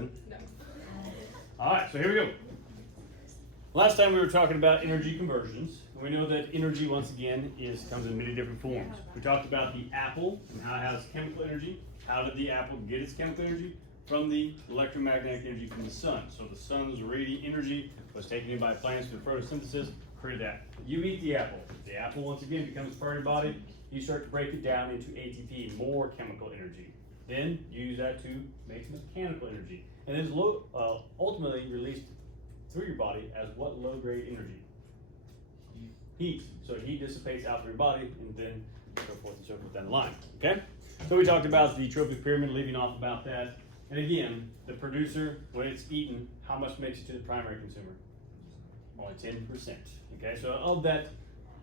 No. All right, so here we go. Last time we were talking about energy conversions. We know that energy, once again, comes in many different forms. We talked about the apple and how it has chemical energy. How did the apple get its chemical energy? From the electromagnetic energy from the sun. So the sun's radiant energy was taken in by plants through photosynthesis, created that. You eat the apple. The apple, once again, becomes part of your body. You start to break it down into ATP, more chemical energy. Then you use that to make mechanical energy. And then it's ultimately released through your body as what low-grade energy? Heat. So heat dissipates out through your body, and then so forth and so forth down the line. Okay? So we talked about the trophic pyramid, leaving off about that. And again, the producer, when it's eaten, how much makes it to the primary consumer? Only 10%. Okay, so of that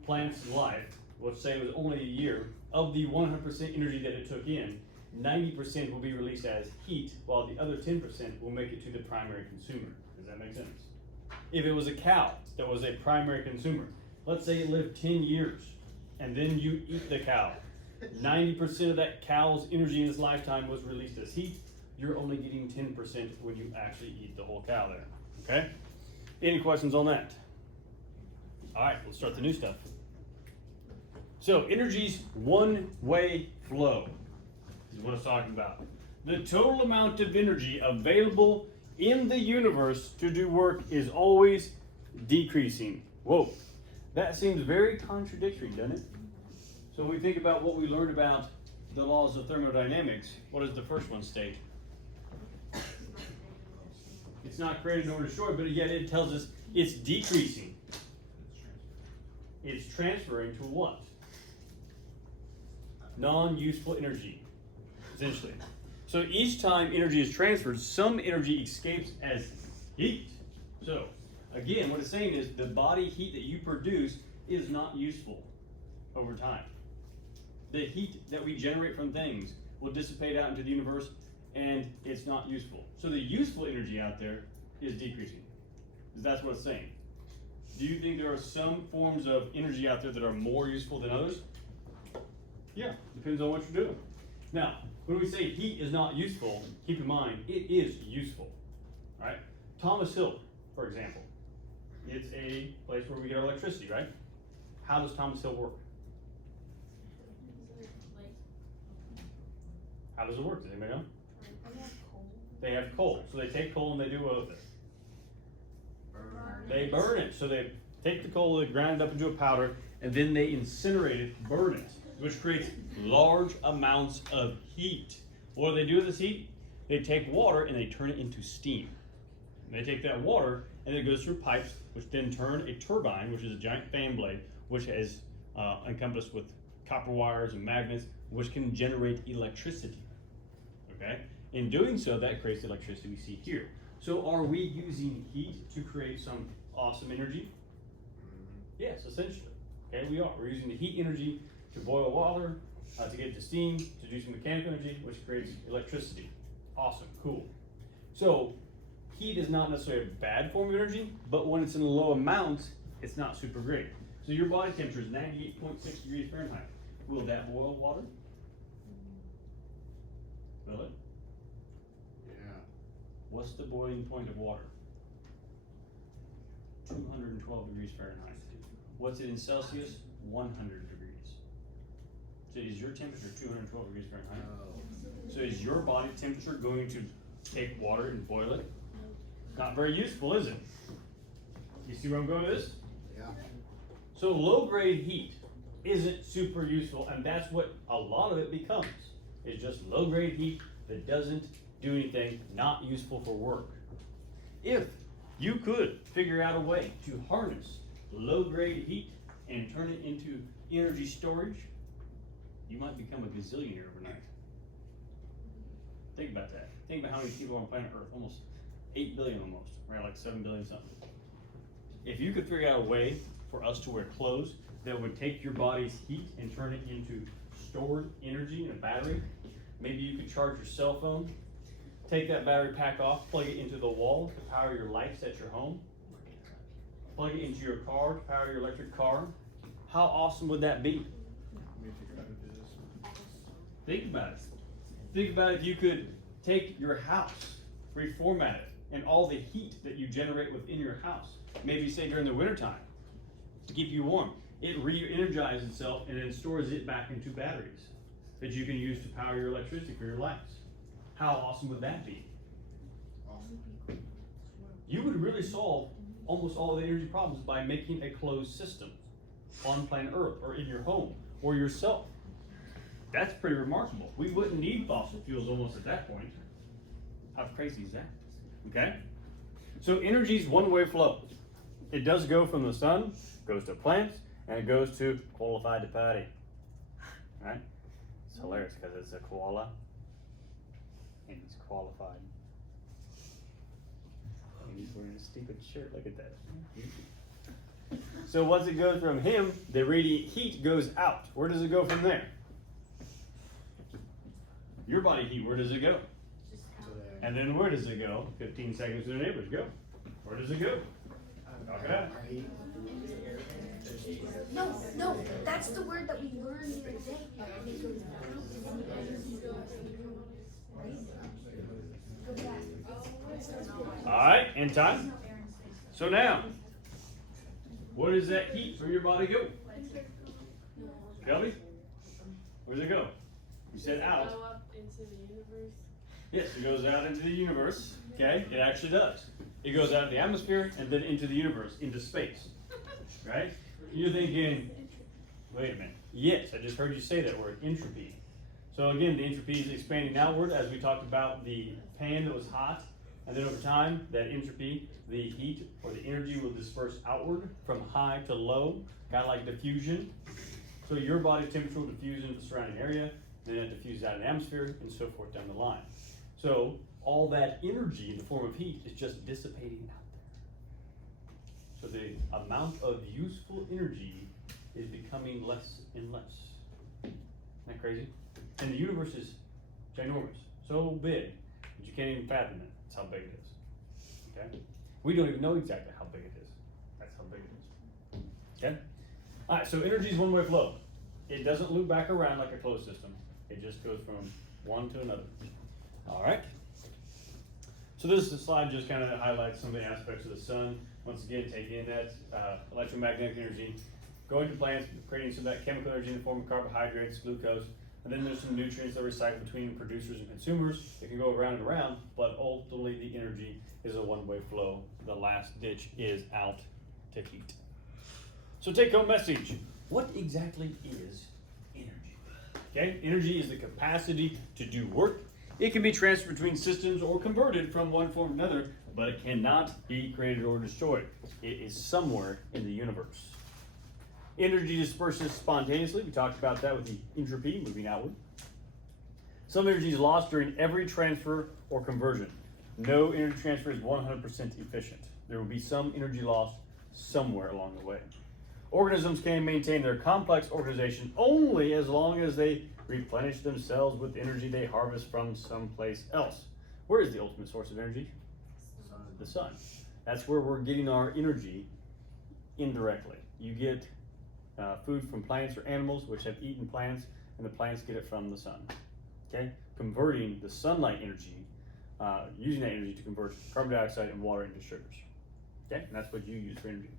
plant's life, let's say it was only a year, of the 100% energy that it took in, 90% will be released as heat, while the other 10% will make it to the primary consumer. Does that make sense? If it was a cow that was a primary consumer, let's say it lived 10 years, and then you eat the cow, 90% of that cow's energy in its lifetime was released as heat. You're only getting 10% when you actually eat the whole cow there. Okay? Any questions on that? All right, let's start the new stuff. So, energy's one-way flow is what it's talking about. The total amount of energy available in the universe to do work is always decreasing. Whoa, that seems very contradictory, doesn't it? So when we think about what we learned about the laws of thermodynamics, what does the first one state? It's not created nor destroyed, but yet it tells us it's decreasing. It's transferring to what? Non-useful energy, essentially. So each time energy is transferred, some energy escapes as heat. So again, what it's saying is the body heat that you produce is not useful over time. The heat that we generate from things will dissipate out into the universe, and it's not useful. So the useful energy out there is decreasing. That's what it's saying. Do you think there are some forms of energy out there that are more useful than others? Yeah, depends on what you're doing. Now, when we say heat is not useful, keep in mind, it is useful, right? Thomas Hill, for example, it's a place where we get our electricity, right? How does Thomas Hill work? How does it work? Does anybody know? They have coal. So they take coal and they do what with it? They burn it. So they take the coal, they grind it up into a powder, and then they incinerate it, burn it, which creates large amounts of heat. What do they do with this heat? They take water and they turn it into steam. And they take that water and it goes through pipes, which then turn a turbine, which is a giant fan blade, which is encompassed with copper wires and magnets, which can generate electricity. Okay? In doing so, that creates the electricity we see here. So are we using heat to create some awesome energy? Yes, essentially. Okay, we are. We're using the heat energy to boil water, to get it to steam, to do some mechanical energy, which creates electricity. Awesome, cool. So heat is not necessarily a bad form of energy, but when it's in low amounts, it's not super great. So your body temperature is 98.6 degrees Fahrenheit. Will that boil water? Will it? Yeah. What's the boiling point of water? 212 degrees Fahrenheit. What's it in Celsius? 100 degrees. So is your temperature 212 degrees Fahrenheit? So is your body temperature going to take water and boil it? Not very useful, is it? You see where I'm going with this? Yeah. So low-grade heat isn't super useful, and that's what a lot of it becomes. It's just low-grade heat that doesn't do anything, not useful for work. If you could figure out a way to harness low-grade heat and turn it into energy storage, you might become a gazillionaire overnight. Think about that. Think about how many people are on planet Earth. Almost 8 billion almost, right? Like 7 billion something. If you could figure out a way for us to wear clothes that would take your body's heat and turn it into stored energy in a battery, maybe you could charge your cell phone, take that battery pack off, plug it into the wall to power your lights at your home, plug it into your car to power your electric car. How awesome would that be? Think about it. Think about if you could take your house reformat it, and all the heat that you generate within your house, maybe say during the wintertime, to keep you warm, it re-energizes itself and then stores it back into batteries that you can use to power your electricity for your lights. How awesome would that be? You would really solve almost all of the energy problems by making a closed system on planet Earth or in your home or yourself. That's pretty remarkable. We wouldn't need fossil fuels almost at that point. How crazy is that? Okay? So energy is one-way flow. It does go from the sun, goes to plants, and it goes to qualified to party. Right? It's hilarious because it's a koala and it's qualified. And he's wearing a stupid shirt. Look at that. So once it goes from him, the radiant heat goes out. Where does it go from there? Your body heat, where does it go? And then where does it go? 15 seconds to the neighbors. Go. Where does it go? Talk it out. No, that's the word that we learned the other day. Alright, end time. So now, where does that heat from your body go? Shelby? Where does it go? You said out. Go up into the universe. Yes, it goes out into the universe. Okay, it actually does. It goes out of the atmosphere and then into the universe, into space. Right? You're thinking, wait a minute. Yes, I just heard you say that word, entropy. So again, the entropy is expanding outward as we talked about the pan that was hot. And then over time, that entropy, the heat or the energy will disperse outward from high to low, kind of like diffusion. So your body temperature will diffuse into the surrounding area, then it diffuses out in the atmosphere, and so forth down the line. So all that energy in the form of heat is just dissipating out there. So the amount of useful energy is becoming less and less. Isn't that crazy? And the universe is ginormous, so big that you can't even fathom it. That's how big it is. Okay? We don't even know exactly how big it is. That's how big it is. Okay? Alright, so energy is one-way flow. It doesn't loop back around like a closed system. It just goes from one to another. Alright? So this slide just kind of highlights some of the aspects of the sun. Once again, taking in that electromagnetic energy, going to plants, creating some of that chemical energy in the form of carbohydrates, glucose, and then there's some nutrients that recycle between producers and consumers. It can go around and around, but ultimately the energy is a one-way flow. The last ditch is out to heat. So take home message. What exactly is energy? Okay, energy is the capacity to do work. It can be transferred between systems or converted from one form to another, but it cannot be created or destroyed. It is somewhere in the universe. Energy disperses spontaneously. We talked about that with the entropy moving outward. Some energy is lost during every transfer or conversion. No energy transfer is 100% efficient. There will be some energy lost somewhere along the way. Organisms can maintain their complex organization only as long as they replenish themselves with energy they harvest from someplace else. Where is the ultimate source of energy? The sun. That's where we're getting our energy indirectly. You get food from plants or animals which have eaten plants, and the plants get it from the sun. Okay? Converting the sunlight energy, using that energy to convert carbon dioxide and water into sugars. Okay? And that's what you use for energy.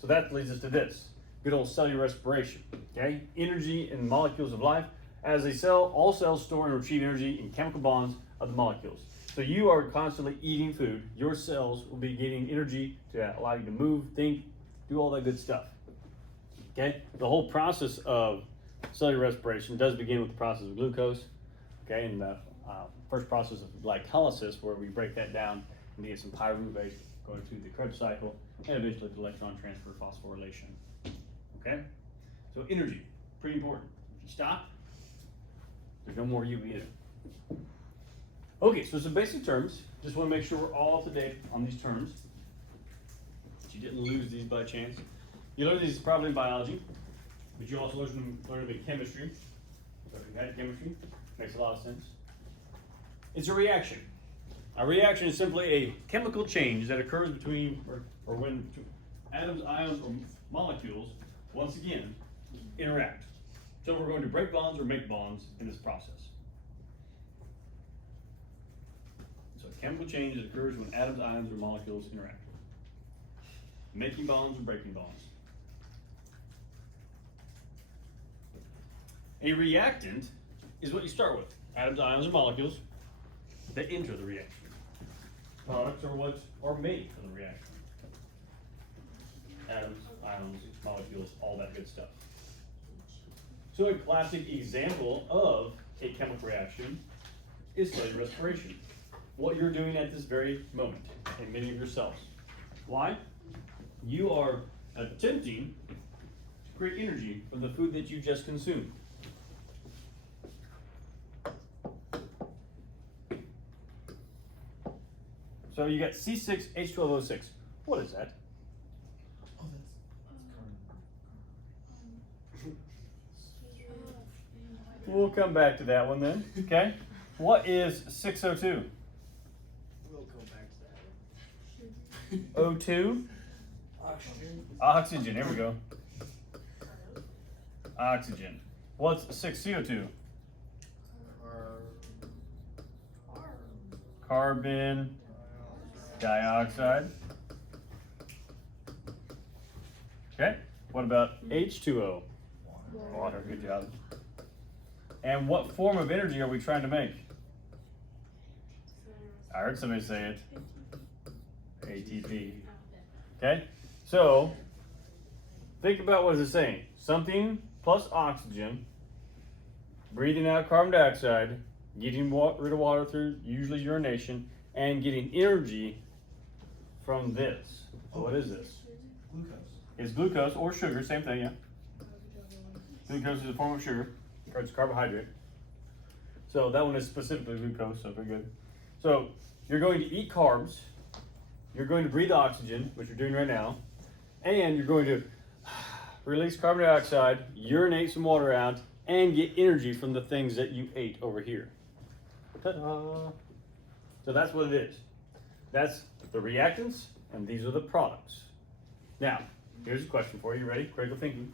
So that leads us to this. Good old cellular respiration. Okay? Energy in molecules of life. As a cell, all cells store and retrieve energy in chemical bonds of the molecules. So you are constantly eating food. Your cells will be getting energy to allow you to move, think, do all that good stuff. Okay? The whole process of cellular respiration does begin with the process of glucose. Okay? And the first process of glycolysis, where we break that down and get some pyruvate going through the Krebs cycle, and eventually the electron transfer phosphorylation. Okay? So energy, pretty important. If you stop, there's no more you either. Okay, so some basic terms. Just want to make sure we're all up to date on these terms. That you didn't lose these by chance. You learned these probably in biology, but you also learned them in chemistry. So if you had chemistry, makes a lot of sense. It's a reaction. A reaction is simply a chemical change that occurs between, or when atoms, ions, or molecules, once again, interact. So we're going to break bonds or make bonds in this process. So chemical change that occurs when atoms, ions, or molecules interact. Making bonds or breaking bonds. A reactant is what you start with. Atoms, ions, or molecules that enter the reaction. Products are what are made from the reaction. Atoms, ions, molecules, all that good stuff. So a classic example of a chemical reaction is cellular respiration. What you're doing at this very moment in many of your cells. Why? You are attempting to create energy from the food that you just consumed. So you got C6H12O6. What is that? Oh, We'll come back to that one then. Okay. What is 6O2? we'll go back to that. O2? Oxygen. Oxygen. Here we go. Oxygen. What's 6CO2? Carbon dioxide. Okay. What about H2O? Water. Good job. And what form of energy are we trying to make? I heard somebody say it. ATP. Okay? So, think about what it's saying. Something plus oxygen, breathing out carbon dioxide, getting rid of water through usually urination, and getting energy from this. So what is this? Glucose. It's glucose or sugar, same thing, yeah. Glucose is a form of sugar. It's a carbohydrate. So that one is specifically glucose, so very good. So you're going to eat carbs, you're going to breathe oxygen, which you're doing right now, and you're going to release carbon dioxide, urinate some water out, and get energy from the things that you ate over here. Ta-da! So that's what it is. That's the reactants, and these are the products. Now, here's a question for you. Ready? Critical thinking.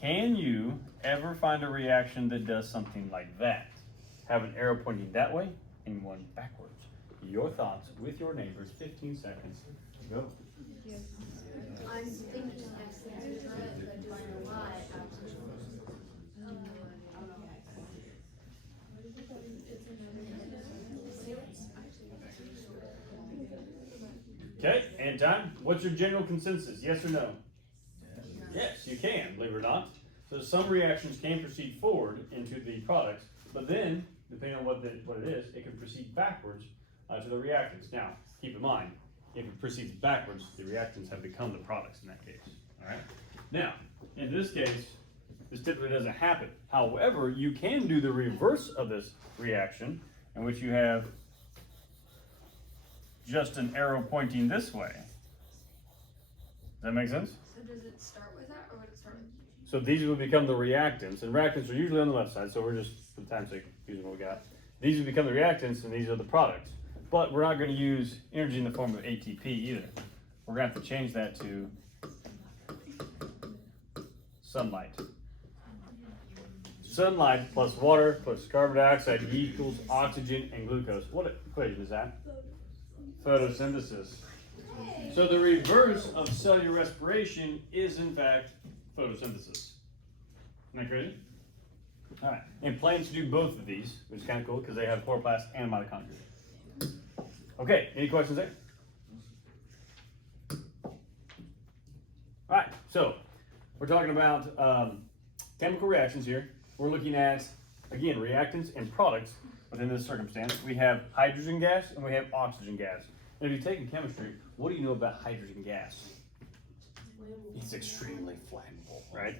Can you ever find a reaction that does something like that? Have an arrow pointing that way and one backwards. Your thoughts with your neighbors, 15 seconds. Go. I'm thinking next thing to try it, but don't know why. Okay, and time. What's your general consensus? Yes or no? Yes, you can, believe it or not. So some reactions can proceed forward into the products, but then, depending on what it is, it can proceed backwards to the reactants. Now, keep in mind, if it proceeds backwards, the reactants have become the products in that case. All right. Now, in this case, this typically doesn't happen. However, you can do the reverse of this reaction, in which you have just an arrow pointing this way. Does that make sense? So does it start with that, or would it start with? So these will become the reactants, and reactants are usually on the left side, so we're just, for the time's sake, using what we got. These will become the reactants, and these are the products. But we're not going to use energy in the form of ATP either. We're going to have to change that to sunlight. Sunlight plus water plus carbon dioxide equals oxygen and glucose. What equation is that? Photosynthesis. So the reverse of cellular respiration is in fact photosynthesis. Isn't that crazy? All right, and plants do both of these, which is kind of cool because they have chloroplast and mitochondria. Okay, any questions there? All right, so we're talking about chemical reactions here. We're looking at, again, reactants and products within this circumstance. We have hydrogen gas and we have oxygen gas. And if you've taken chemistry, what do you know about hydrogen gas? It's extremely flammable, right?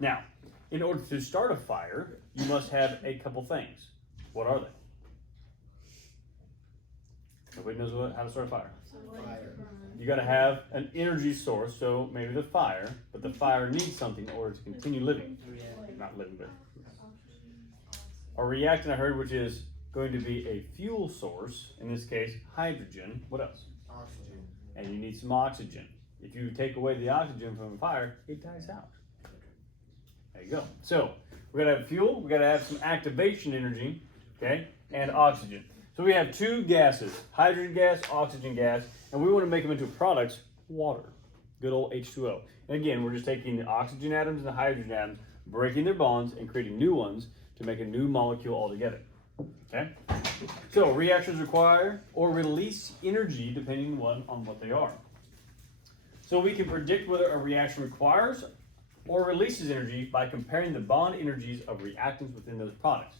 Now, in order to start a fire, you must have a couple things. What are they? Nobody knows how to start a fire. Fire. You got to have an energy source, so maybe the fire, but the fire needs something in order to continue living. Not living, but a reactant I heard, which is going to be a fuel source, in this case, hydrogen. What else? Oxygen. And you need some oxygen. If you take away the oxygen from a fire, it dies out. There you go. So we're gonna have fuel, we gotta have some activation energy, okay? and oxygen. So we have two gases, hydrogen gas, oxygen gas, and we want to make them into products, water, good old H2O. And again, we're just taking the oxygen atoms and the hydrogen atoms, breaking their bonds and creating new ones to make a new molecule altogether. Okay? So reactions require or release energy depending on what they are. So we can predict whether a reaction requires or releases energy by comparing the bond energies of reactants within those products.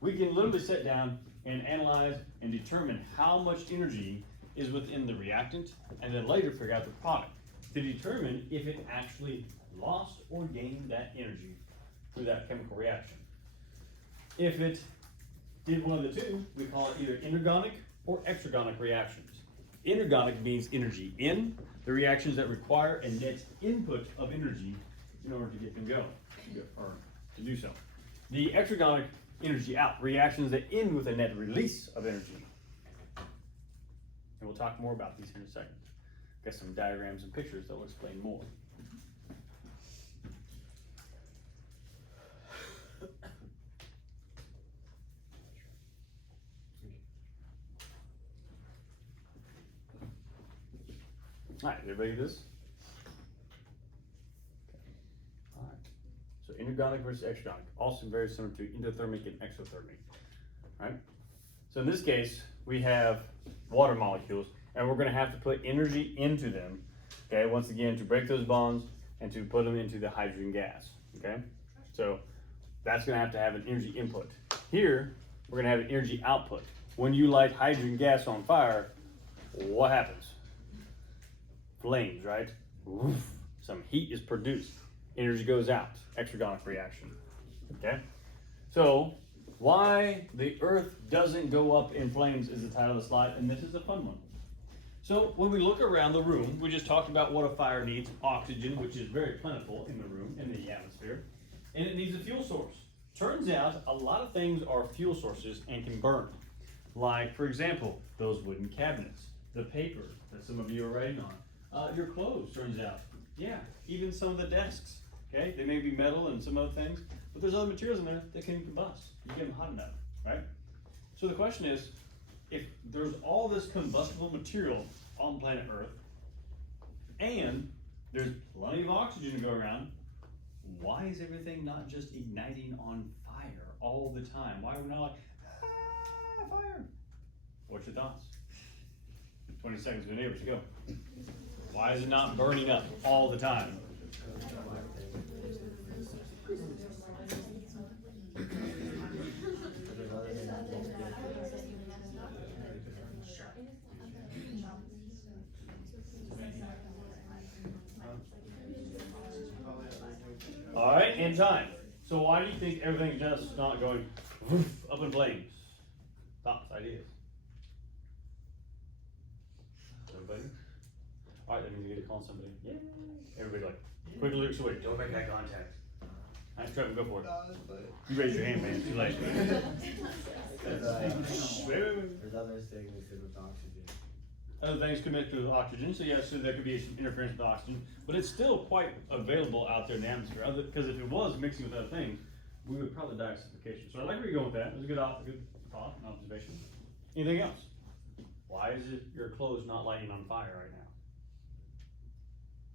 We can literally sit down and analyze and determine how much energy is within the reactant and then later figure out the product to determine if it actually lost or gained that energy through that chemical reaction. If it did one of the two, we call it either energonic or exergonic reactions. Energonic means energy in, the reactions that require a net input of energy in order to get them going, or to do so. The exergonic energy out, reactions that end with a net release of energy. And we'll talk more about these here in a second. Got some diagrams and pictures that will explain more. All right, everybody get this? All right. So energonic versus exergonic, also very similar to endothermic and exothermic. All right. So in this case, we have water molecules, and we're going to have to put energy into them. Okay. Once again, to break those bonds and to put them into the hydrogen gas. Okay. So that's going to have an energy input. Here, we're going to have an energy output. When you light hydrogen gas on fire, what happens? Flames, right? Oof, some heat is produced. Energy goes out. Exergonic reaction. Okay? So, why the Earth doesn't go up in flames is the title of the slide, and this is a fun one. So, when we look around the room, we just talked about what a fire needs. Oxygen, which is very plentiful in the room, in the atmosphere. And it needs a fuel source. Turns out, a lot of things are fuel sources and can burn. Like, for example, those wooden cabinets. The paper that some of you are writing on. Your clothes, turns out. Yeah, even some of the desks. Okay, they may be metal and some other things, but there's other materials in there that can combust. You get them hot enough, right? So the question is, if there's all this combustible material on planet Earth, and there's plenty of oxygen to go around, why is everything not just igniting on fire all the time? Why are we not like, fire? What's your thoughts? 20 seconds with neighbors to go. Why is it not burning up all the time? All right, and time. So why do you think everything's just not going up in flames? Thoughts, ideas? Everybody? All right, that means you get to call somebody. Yeah. Everybody like, quickly looks away. Don't make eye contact. All right, Trevor, go for it. You raise your hand, man. It's too late. There's other things with oxygen. Other things could mix with oxygen, so yes, so there could be some interference with oxygen, but it's still quite available out there in the atmosphere. Because if it was mixing with other things, we would probably die of suffocation. So I like where you're going with that. It was a good thought and observation. Anything else? Why is it your clothes not lighting on fire right now?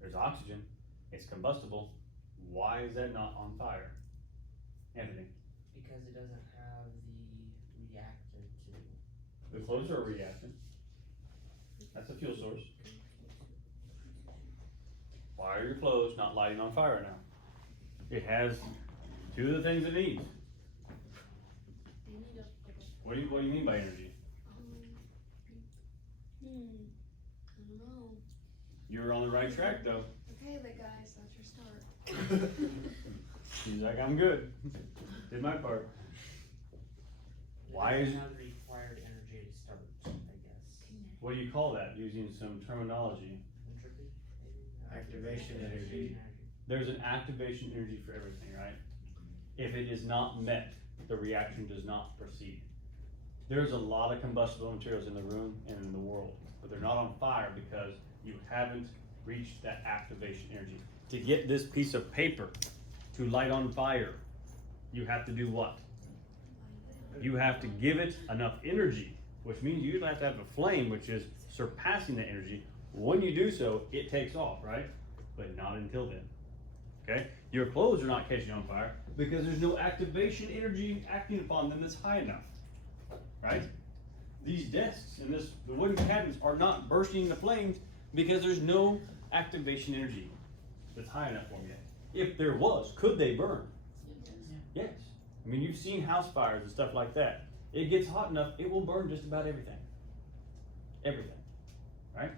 There's oxygen. It's combustible. Why is that not on fire? Anthony? Because it doesn't have the reactant to. The clothes are a reactant. That's a fuel source. Why are your clothes not lighting on fire now? It has two of the things it needs. What do you mean by energy? I don't know. You're on the right track though. Okay, but guys, that's your start. He's like, I'm good. Did my part. Why is Not the required energy to start, I guess. what do you call that? Using some terminology. Entropy, maybe? Activation energy. There's an activation energy for everything, right? If it is not met, the reaction does not proceed. There's a lot of combustible materials in the room and in the world, but they're not on fire because you haven't reached that activation energy. To get this piece of paper to light on fire, you have to do what? you have to give it enough energy, which means you have to have a flame which is surpassing the energy. When you do so, it takes off, right? But not until then. Okay? Your clothes are not catching on fire because there's no activation energy acting upon them that's high enough. Right? These desks and the wooden cabinets are not bursting into flames because there's no activation energy that's high enough for them yet. If there was, could they burn? Yes. I mean, you've seen house fires and stuff like that. It gets hot enough, it will burn just about everything. Everything. Right?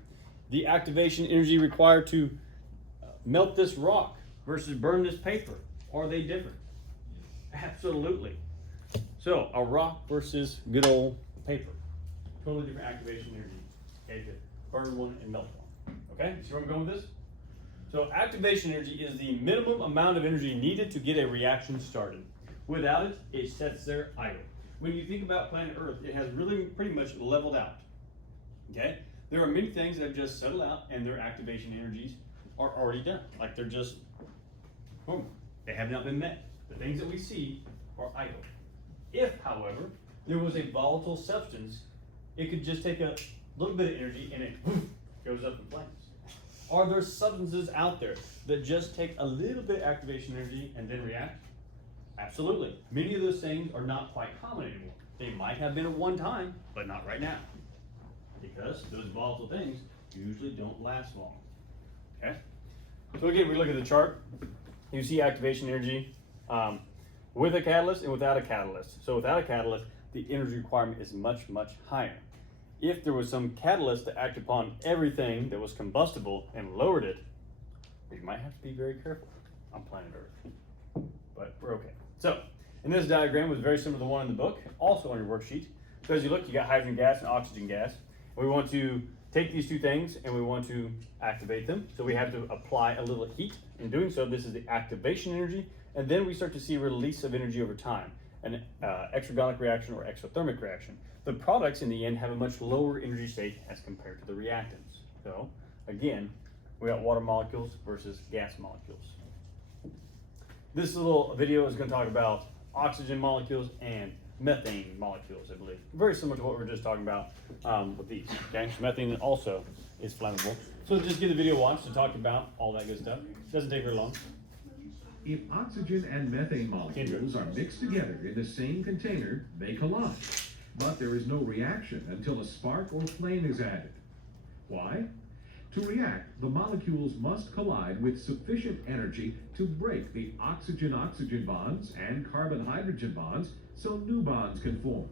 The activation energy required to melt this rock versus burn this paper, are they different? Absolutely. So, a rock versus good old paper. Totally different activation energy. Okay, to burn one and melt one. Okay, see where I'm going with this? So, activation energy is the minimum amount of energy needed to get a reaction started. Without it, it sits there idle. When you think about planet Earth, it has really pretty much leveled out. Okay? There are many things that have just settled out and their activation energies are already done. Like they're just, boom, they have not been met. The things that we see are idle. If, however, there was a volatile substance, it could just take a little bit of energy and it goes up in flames. Are there substances out there that just take a little bit of activation energy and then react? Absolutely. Many of those things are not quite common anymore. They might have been at one time, but not right now. Because those volatile things usually don't last long. Okay? So again, we look at the chart. You see activation energy with a catalyst and without a catalyst. So without a catalyst, the energy requirement is much, much higher. If there was some catalyst that acted upon everything that was combustible and lowered it, you might have to be very careful on planet Earth. But we're okay. So, and this diagram was very similar to the one in the book, also on your worksheet. So as you look, you got hydrogen gas and oxygen gas. We want to take these two things and we want to activate them. So we have to apply a little heat. In doing so, this is the activation energy. And then we start to see release of energy over time, an exergonic reaction or exothermic reaction. The products in the end have a much lower energy state as compared to the reactants. So again, we got water molecules versus gas molecules. This little video is going to talk about oxygen molecules and methane molecules, I believe. Very similar to what we were just talking about with these. Okay, so methane also is flammable. So just give the video a watch to talk about all that good stuff. Doesn't take very long. If oxygen and methane molecules are mixed together in the same container, they collide. But there is no reaction until a spark or flame is added. Why? To react, the molecules must collide with sufficient energy to break the oxygen-oxygen bonds and carbon-hydrogen bonds so new bonds can form.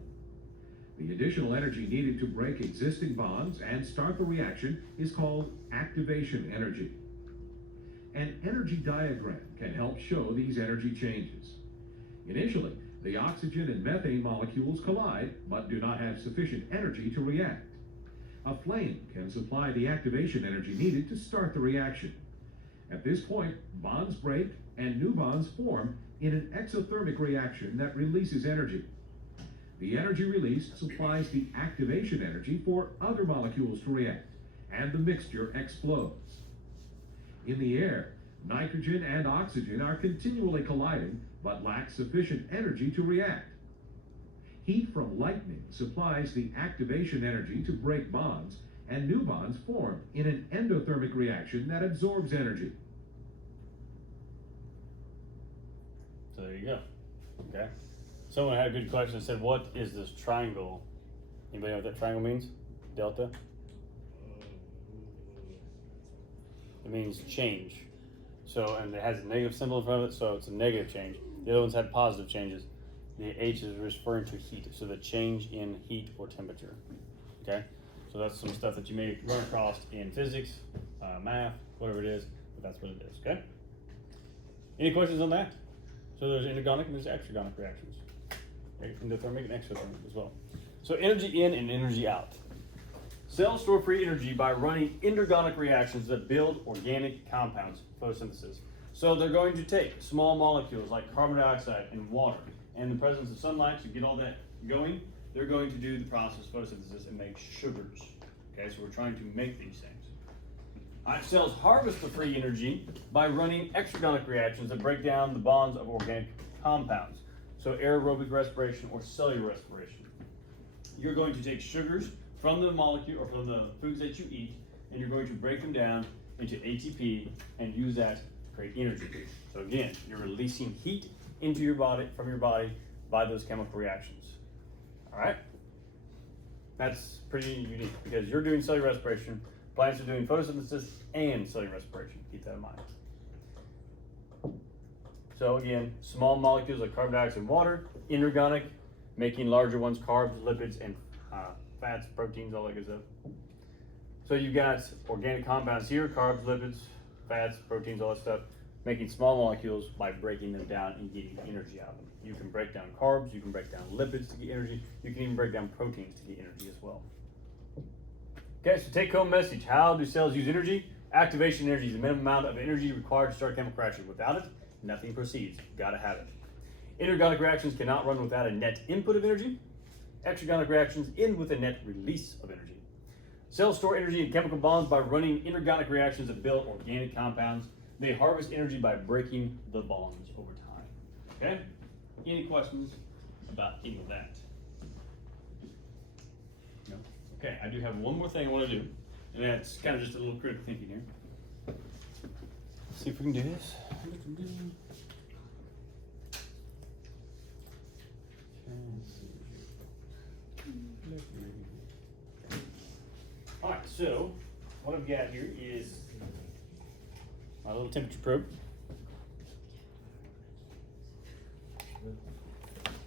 The additional energy needed to break existing bonds and start the reaction is called activation energy. An energy diagram can help show these energy changes. Initially, the oxygen and methane molecules collide but do not have sufficient energy to react. A flame can supply the activation energy needed to start the reaction. At this point, bonds break and new bonds form in an exothermic reaction that releases energy. The energy released supplies the activation energy for other molecules to react, and the mixture explodes. In the air, nitrogen and oxygen are continually colliding but lack sufficient energy to react. Heat from lightning supplies the activation energy to break bonds, and new bonds form in an endothermic reaction that absorbs energy. So there you go. Okay. Someone had a good question and said, what is this triangle? Anybody know what that triangle means? Delta? It means change. So, and it has a negative symbol in front of it, so it's a negative change. The other ones had positive changes. The H is referring to heat, so the change in heat or temperature. Okay? So that's some stuff that you may run across in physics, math, whatever it is, but that's what it is. Okay? Any questions on that? So there's endergonic and there's exergonic reactions. Endothermic and exothermic as well. So energy in and energy out. Cells store free energy by running endergonic reactions that build organic compounds, photosynthesis. So they're going to take small molecules like carbon dioxide and water, and the presence of sunlight to get all that going, they're going to do the process of photosynthesis and make sugars. Okay, so we're trying to make these things. Cells harvest the free energy by running exergonic reactions that break down the bonds of organic compounds. so aerobic respiration or cellular respiration. You're going to take sugars from the molecule or from the foods that you eat, and you're going to break them down into ATP and use that to create energy. So again, you're releasing heat into your body, from your body, by those chemical reactions. All right? That's pretty unique because you're doing cellular respiration, plants are doing photosynthesis and cellular respiration. Keep that in mind. So again, small molecules like carbon dioxide and water, inorganic, making larger ones, carbs, lipids, and fats, proteins, all that good stuff. So you've got organic compounds here, carbs, lipids, fats, proteins, all that stuff, making small molecules by breaking them down and getting energy out of them. You can break down carbs, you can break down lipids to get energy, you can even break down proteins to get energy as well. Okay, so take home message. How do cells use energy? Activation energy is the minimum amount of energy required to start a chemical reaction. Without it, nothing proceeds. Gotta have it. Inorganic reactions cannot run without a net input of energy. Exergonic reactions end with a net release of energy. Cells store energy in chemical bonds by running inorganic reactions that build organic compounds. They harvest energy by breaking the bonds over time. Okay? Any questions about any of that? No? Okay, I do have one more thing I want to do, and that's kind of just a little critical thinking here. Let's see if we can do this. All right, so what I've got here is my little temperature probe.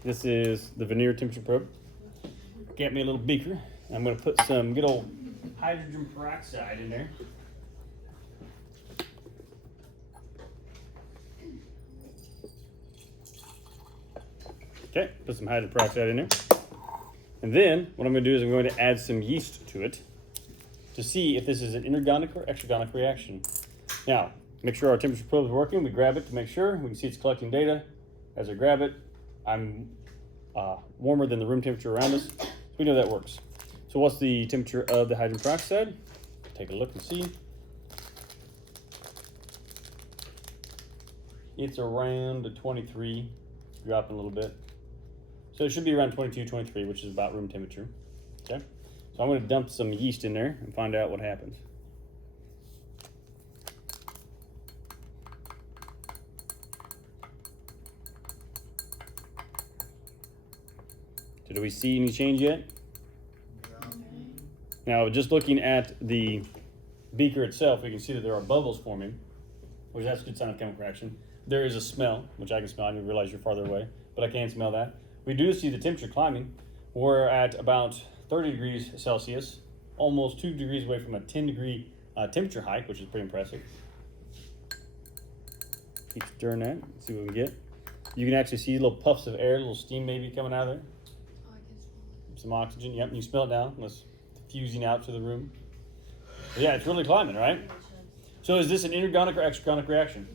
This is the Vernier temperature probe. Get me a little beaker. I'm going to put some good old hydrogen peroxide in there. Okay, put some hydrogen peroxide in there. And then what I'm going to do is I'm going to add some yeast to it to see if this is an inorganic or exergonic reaction. Now, make sure our temperature probe is working. We grab it to make sure. We can see it's collecting data. As I grab it, I'm warmer than the room temperature around us. So we know that works. So what's the temperature of the hydrogen peroxide? Take a look and see. It's around 23, dropping a little bit. So it should be around 22, 23, which is about room temperature. Okay. So I'm going to dump some yeast in there and find out what happens. So do we see any change yet? Now, just looking at the beaker itself, we can see that there are bubbles forming, which that's a good sign of chemical reaction. There is a smell, which I can smell. I didn't realize you're farther away, but I can smell that. We do see the temperature climbing. We're at about 30 degrees Celsius, almost 2 degrees away from a 10-degree temperature hike, which is pretty impressive. Keep stirring that, see what we can get. You can actually see little puffs of air, little steam maybe coming out of there. Oh, I can smell Some oxygen, yep, you smell it now, it's diffusing out to the room. But yeah, it's really climbing, right? So is this an inorganic or exergonic reaction?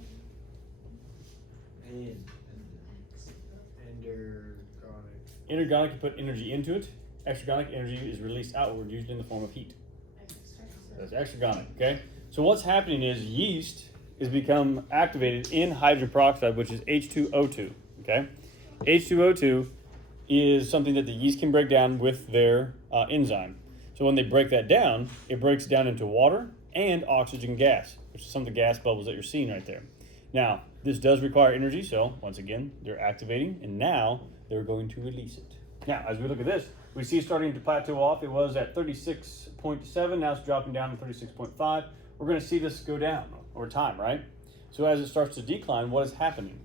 Inorganic, you put energy into it. Exergonic energy is released outward, usually in the form of heat. That's exergonic, okay? So what's happening is yeast is become activated in hydrogen peroxide, which is H2O2, okay? H2O2 is something that the yeast can break down with their enzyme. So when they break that down, it breaks down into water and oxygen gas, which is some of the gas bubbles that you're seeing right there. Now, this does require energy, so once again, they're activating, and now they're going to release it. Now, as we look at this, we see it's starting to plateau off. It was at 36.7, now it's dropping down to 36.5. We're going to see this go down over time, right? So as it starts to decline, what is happening?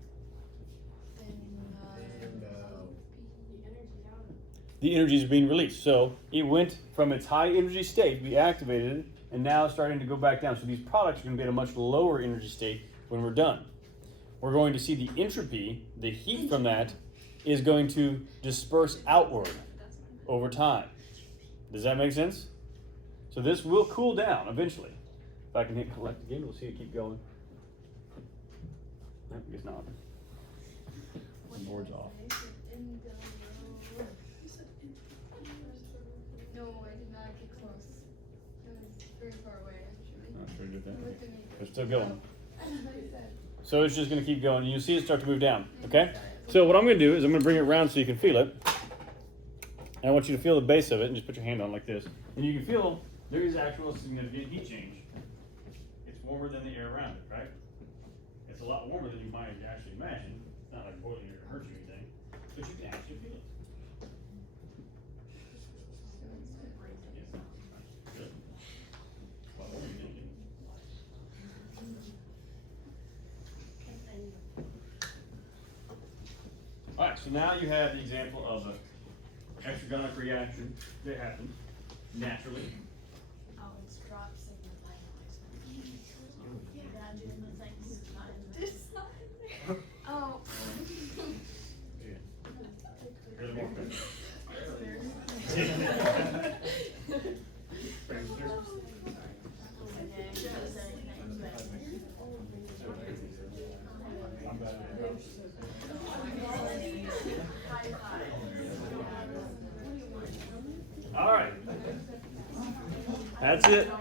The energy is being released. So it went from its high energy state, we activated it, and now it's starting to go back down. So these products are going to be at a much lower energy state when we're done. We're going to see the entropy, the heat from that, is going to disperse outward over time. Does that make sense? So this will cool down eventually. If I can hit collect again, we'll see it keep going. I guess not. The board's off. No, I did not get close. It was very far away, actually. Not sure did that. Looked at me. They're still going. I said, So it's just going to keep going. And you'll see it start to move down, okay? So what I'm going to do is I'm going to bring it around so you can feel it. And I want you to feel the base of it and just put your hand on like this. And you can feel there is actual significant heat change. It's warmer than the air around it, right? It's a lot warmer than you might actually imagine. It's not like boiling or hurt you or anything, but you can actually feel it. Good. Well, what are you thinking? All right, so now you have the example of an exergonic reaction that happens naturally. Oh, it's drops in the final. Yeah, doing the things not in the. Oh. Really warm. All right. That's it.